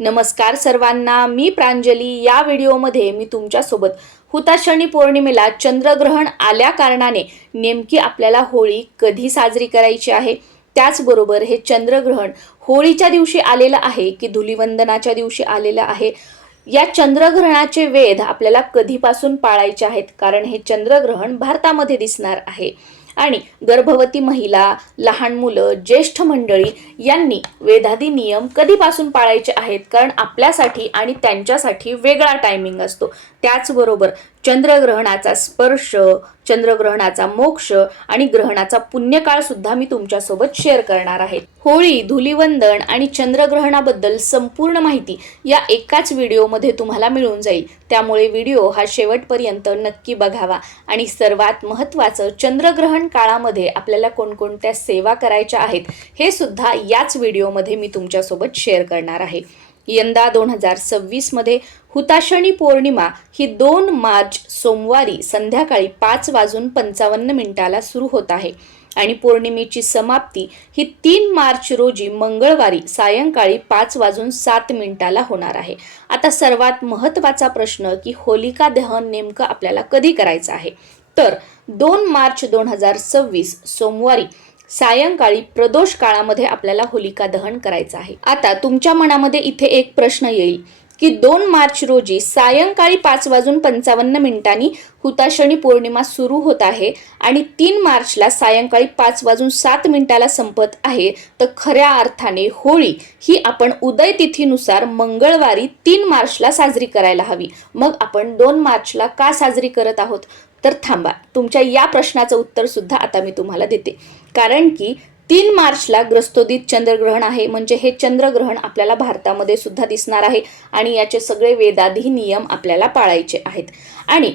नमस्कार सर्वांना, मी प्रांजली. या व्हिडिओमध्ये मी तुमच्यासोबत हुताशनी पौर्णिमेला चंद्रग्रहण आल्या कारणाने नेमकी आपल्याला होळी कधी साजरी करायची आहे, त्याचबरोबर हे चंद्रग्रहण होळीच्या दिवशी आलेलं आहे की धुलिवंदनाच्या दिवशी आलेलं आहे, या चंद्रग्रहणाचे वेध आपल्याला कधीपासून पाळायचे आहेत, कारण हे चंद्रग्रहण भारतामध्ये दिसणार आहे. आणि गर्भवती महिला, लहान मुलं, ज्येष्ठ मंडळी यांनी वेधादी नियम कधीपासून पाळायचे आहेत, कारण आपल्यासाठी आणि त्यांच्यासाठी वेगळा टायमिंग असतो. त्याचबरोबर चंद्रग्रहणाचा स्पर्श, चंद्रग्रहणाचा मोक्ष आणि ग्रहणाचा पुण्यकाळ सुद्धा मी तुमच्यासोबत शेअर करणार आहे. होळी, धुलिवंदन आणि चंद्रग्रहणाबद्दल संपूर्ण माहिती या एकाच व्हिडिओमध्ये तुम्हाला मिळून जाईल. त्यामुळे व्हिडिओ हा शेवटपर्यंत नक्की बघावा. आणि सर्वात महत्त्वाचं, चंद्रग्रहण काळामध्ये आपल्याला कोणकोणत्या सेवा करायच्या आहेत हे सुद्धा याच व्हिडिओमध्ये मी तुमच्यासोबत शेअर करणार आहे. यंदा 2026 मध्ये हुताशनी पौर्णिमा ही 2 मार्च सोमवारी संध्याकाळी 5:55 सुरू होत आहे आणि पौर्णिमेची समाप्ती ही 3 मार्च रोजी मंगळवारी सायंकाळी 5:07 होणार आहे. आता सर्वात महत्त्वाचा प्रश्न की होलिका दहन नेमकं आपल्याला कधी करायचं आहे, तर 2 मार्च 2026 सोमवारी सायंकाळी प्रदोष काळामध्ये आपल्याला होलिका दहन करायचं आहे. आता तुमच्या मनामध्ये इथे एक प्रश्न येईल की 2 मार्च रोजी सायंकाळी 5:55 हुताशनी पौर्णिमा सुरू होत आहे आणि 3 मार्चला सायंकाळी 5:07 संपत आहे, तर खऱ्या अर्थाने होळी ही आपण उदय तिथीनुसार मंगळवारी 3 मार्चला साजरी करायला हवी. मग आपण 2 मार्चला का साजरी करत आहोत? तर थांबा, तुमच्या या प्रश्नाचं उत्तर सुद्धा आता मी तुम्हाला देते. कारण की 3 मार्चला ग्रस्तोदित चंद्रग्रहण आहे, म्हणजे हे चंद्रग्रहण आपल्याला भारतामध्ये सुद्धा दिसणार आहे आणि याचे सगळे वेदाधी नियम आपल्याला पाळायचे आहेत. आणि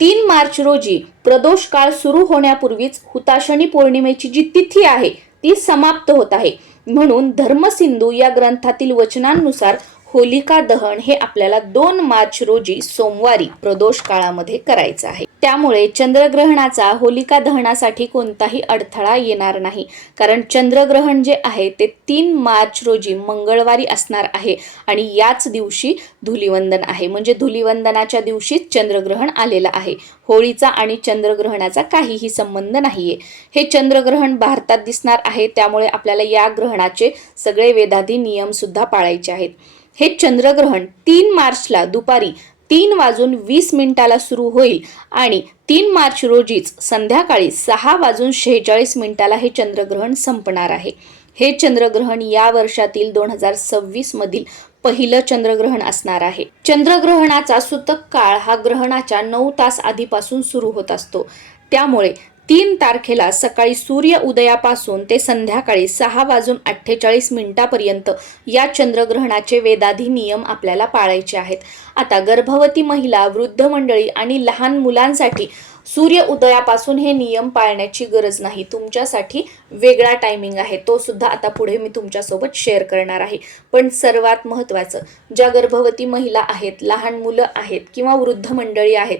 3 मार्च रोजी प्रदोष काळ सुरू होण्यापूर्वीच हुताशनी पौर्णिमेची जी तिथी आहे ती समाप्त होत आहे. म्हणून धर्मसिंधू या ग्रंथातील वचनांनुसार होलिका दहन हे आपल्याला 2 मार्च रोजी सोमवारी प्रदोष काळामध्ये करायचं आहे. त्यामुळे चंद्रग्रहणाचा होलिका दहनासाठी कोणताही अडथळा येणार नाही, कारण चंद्रग्रहण जे आहे ते 3 मार्च रोजी मंगळवारी असणार आहे आणि याच दिवशी धुलिवंदन आहे, म्हणजे धुलिवंदनाच्या दिवशीच चंद्रग्रहण आलेलं आहे. होळीचा आणि चंद्रग्रहणाचा काहीही संबंध नाहीये. हे चंद्रग्रहण भारतात दिसणार आहे, त्यामुळे आपल्याला या ग्रहणाचे सगळे वेदाधी नियम सुद्धा पाळायचे आहेत. हे चंद्रग्रहण 3 मार्चला दुपारी 3:20 सुरू होईल आणि 3 मार्च रोजीच संध्याकाळी 6:46 हे चंद्रग्रहण संपणार आहे. हे चंद्रग्रहण या वर्षातील 2026 मधील पहिलं चंद्रग्रहण असणार आहे. चंद्रग्रहणाचा सूतक काळ हा ग्रहणाच्या 9 तास आधीपासून सुरू होत असतो. त्यामुळे 3 तारखेला सकाळी सूर्य उदयापासून ते संध्याकाळी 6:48 पर्यंत या चंद्रग्रहणाचे वेदाधी नियम आपल्याला पाळायचे आहेत. आता गर्भवती महिला, वृद्ध मंडळी आणि लहान मुलांसाठी सूर्य उदयापासून हे नियम पाळण्याची गरज नाही. तुमच्यासाठी वेगळा टायमिंग आहे, तो सुद्धा आता पुढे मी तुमच्यासोबत शेअर करणार आहे. पण सर्वात महत्त्वाचं, ज्या गर्भवती महिला आहेत, लहान मुलं आहेत किंवा वृद्ध मंडळी आहेत,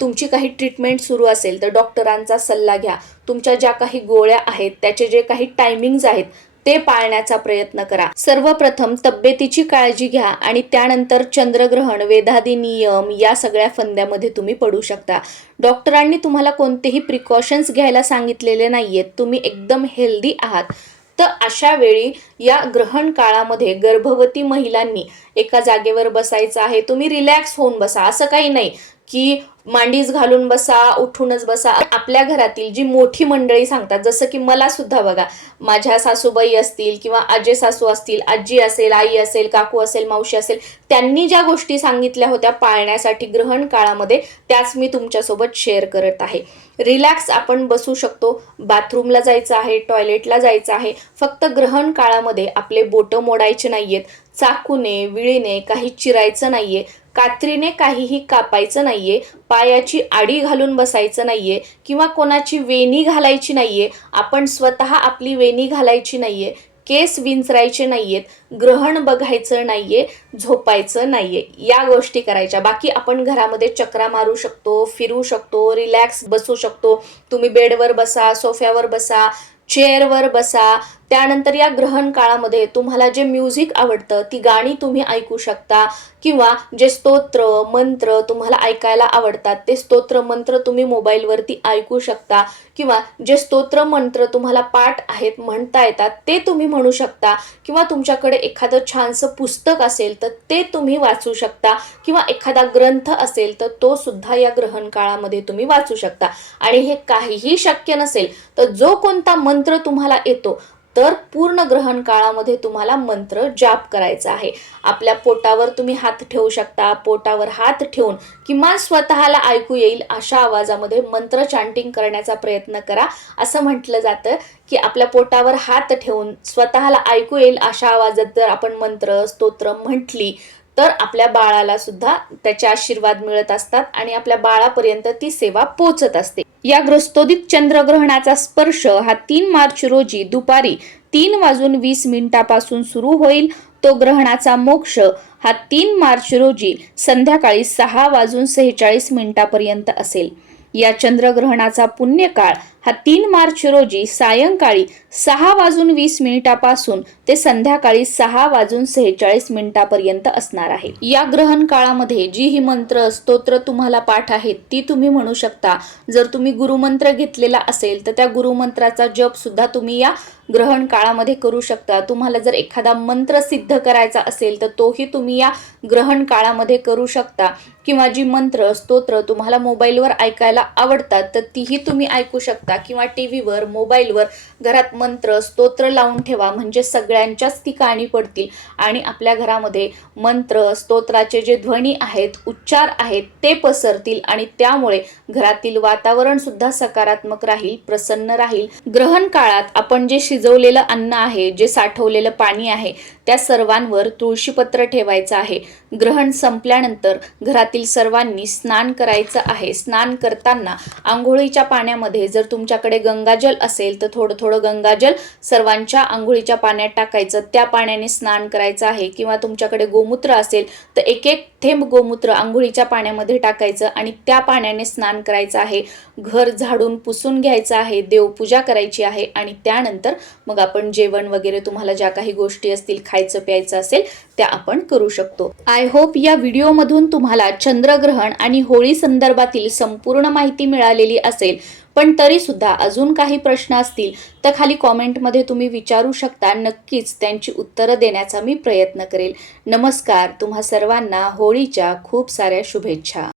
तुमची काही ट्रीटमेंट सुरू असेल तर डॉक्टरांचा सल्ला घ्या. तुमच्या ज्या काही गोळ्या आहेत त्याचे जे काही टायमिंग्स आहेत ते पाळण्याचा प्रयत्न करा. सर्वप्रथम तब्येतीची काळजी घ्या आणि त्यानंतर चंद्रग्रहण, वेदादी नियम या सगळ्या फंद्यामध्ये तुम्ही पडू शकता. डॉक्टरांनी तुम्हाला कोणतेही प्रिकॉशन्स घ्यायला सांगितलेले नाहीयेत, तुम्ही एकदम हेल्दी आहात. तर अशा वेळी या ग्रहण काळामध्ये गर्भवती महिलांनी एका जागेवर बसायचं आहे. तुम्ही रिलॅक्स होऊन बसा, असं काही नाही की मांडीच घालून बसा, उठूनच बसा. आपल्या घरातील जी मोठी मंडळी सांगतात, जसं की मला सुद्धा बघा, माझ्या सासूबाई असतील किंवा आजे सासू असतील, आजी असेल, आई असेल, काकू असेल, मावशी असेल, त्यांनी ज्या गोष्टी सांगितल्या होत्या पाळण्यासाठी ग्रहण काळामध्ये, त्याच मी तुमच्यासोबत शेअर करत आहे. रिलॅक्स आपण बसू शकतो. बाथरूमला जायचं आहे, टॉयलेटला जायचं आहे, फक्त ग्रहण काळामध्ये आपले बोटं मोडायचे नाहीयेत, चाकूने, विळीने काही चिरायचं नाहीये, कात्रीने काहीही कापायचं नाहीये, पायाची आडी घालून बसायचं नाहीये किंवा कोणाची वेणी घालायची नाहीये, आपण स्वतः आपली वेणी घालायची नाहीये, केस विंचरायचे नाहीयेत, ग्रहण बघायचं नाहीये, झोपायचं नाहीये, या गोष्टी करायच्या. बाकी आपण घरामध्ये चक्रा मारू शकतो, फिरू शकतो, रिलॅक्स बसू शकतो. तुम्ही बेडवर बसा, सोफ्यावर बसा, चेअरवर बसा, त्यानंतर या ग्रहण काळामध्ये तुम्हाला जे म्युझिक आवडतं ती गाणी तुम्ही ऐकू शकता, किंवा जे स्तोत्र मंत्र तुम्हाला ऐकायला आवडतात ते स्तोत्र मंत्र तुम्ही मोबाईलवरती ऐकू शकता, किंवा जे स्तोत्र मंत्र तुम्हाला पाठ आहेत म्हणता येतात ते तुम्ही म्हणू शकता, किंवा तुमच्याकडे एखादं छानसं पुस्तक असेल तर ते तुम्ही वाचू शकता, किंवा एखादा ग्रंथ असेल तर तो सुद्धा या ग्रहण काळामध्ये तुम्ही वाचू शकता. आणि हे काहीही शक्य नसेल तर जो कोणता मंत्र तुम्हाला येतो तर पूर्ण ग्रहण काळामध्ये तुम्हाला मंत्र जाप करायचा आहे. आपल्या पोटावर तुम्ही हात ठेवू शकता. पोटावर हात ठेवून किमान स्वतःला ऐकू येईल अशा आवाजामध्ये मंत्र चॅन्टिंग करण्याचा प्रयत्न करा. असं म्हटलं जातं की आपल्या पोटावर हात ठेवून स्वतःला ऐकू येईल अशा आवाजात जर आपण मंत्र स्तोत्र म्हटली तर आपल्या बाळाला सुद्धा त्याचे आशीर्वाद मिळत असतात आणि आपल्या बाळापर्यंत ती सेवा पोहोचत असते. या ग्रस्तोदित चंद्रग्रहणाचा स्पर्श हा 3 मार्च रोजी दुपारी 3:20 सुरू होईल. तो ग्रहणाचा मोक्ष हा 3 मार्च रोजी संध्याकाळी 6:46 असेल. या चंद्रग्रहणाचा पुण्यकाळ हा 3 मार्च रोजी सायंकाळी 6:20 ते संध्याकाळी 6:46 असणार आहे. या ग्रहण काळामध्ये जी ही मंत्र स्तोत्र तुम्हाला पाठ आहेत ती तुम्ही म्हणू शकता. जर तुम्ही गुरुमंत्र घेतलेला असेल तर त्या गुरुमंत्राचा जप सुद्धा तुम्ही या ग्रहण काळामध्ये करू शकता. तुम्हाला जर एखादा मंत्र सिद्ध करायचा असेल तर तोही तुम्ही या ग्रहण काळामध्ये करू शकता, किंवा जी मंत्र स्तोत्र तुम्हाला मोबाईलवर ऐकायला आवडतात तर तीही तुम्ही ऐकू शकता, किंवा टीव्हीवर मोबाईलवर घरात मंत्र स्तोत्र लावून ठेवा म्हणजे सगळ्यांच्याच ती कानी पडतील आणि आपल्या घरामध्ये मंत्र स्तोत्राचे जे ध्वनी आहेत उच्चार आहेत ते पसरतील आणि त्यामुळे घरातील वातावरण सुद्धा सकारात्मक राहील, प्रसन्न राहील. ग्रहण काळात आपण जे शिजवलेलं अन्न आहे, जे साठवलेलं पाणी आहे त्या सर्वांवर तुळशीपत्र ठेवायचं आहे. ग्रहण संपल्यानंतर घरातील सर्वांनी स्नान करायचं आहे. स्नान करताना आंघोळीच्या पाण्यामध्ये जर तुमच्याकडे गंगाजल असेल तर थोडं थोडं गंगाजल सर्वांच्या आंघोळीच्या पाण्यात टाकायचं, त्या पाण्याने स्नान करायचं आहे. किंवा तुमच्याकडे गोमूत्र असेल तर एक एक थेंब गोमूत्र आंघोळीच्या पाण्यामध्ये टाकायचं आणि त्या पाण्याने स्नान करायचं आहे. घर झाडून पुसून घ्यायचं आहे, देवपूजा करायची आहे आणि त्यानंतर मग आपण जेवण वगैरे तुम्हाला ज्या काही गोष्टी असतील खायचं प्यायचं असेल त्या आपण करू शकतो. आय होप या व्हिडिओमधून तुम्हाला चंद्रग्रहण आणि होळी संदर्भातील संपूर्ण माहिती मिळालेली असेल. पण तरी सुद्धा अजून काही प्रश्न असतील तर खाली कॉमेंटमध्ये तुम्ही विचारू शकता. नक्कीच त्यांची उत्तरं देण्याचा मी प्रयत्न करेल. नमस्कार. तुम्हा सर्वांना होळीच्या खूप साऱ्या शुभेच्छा.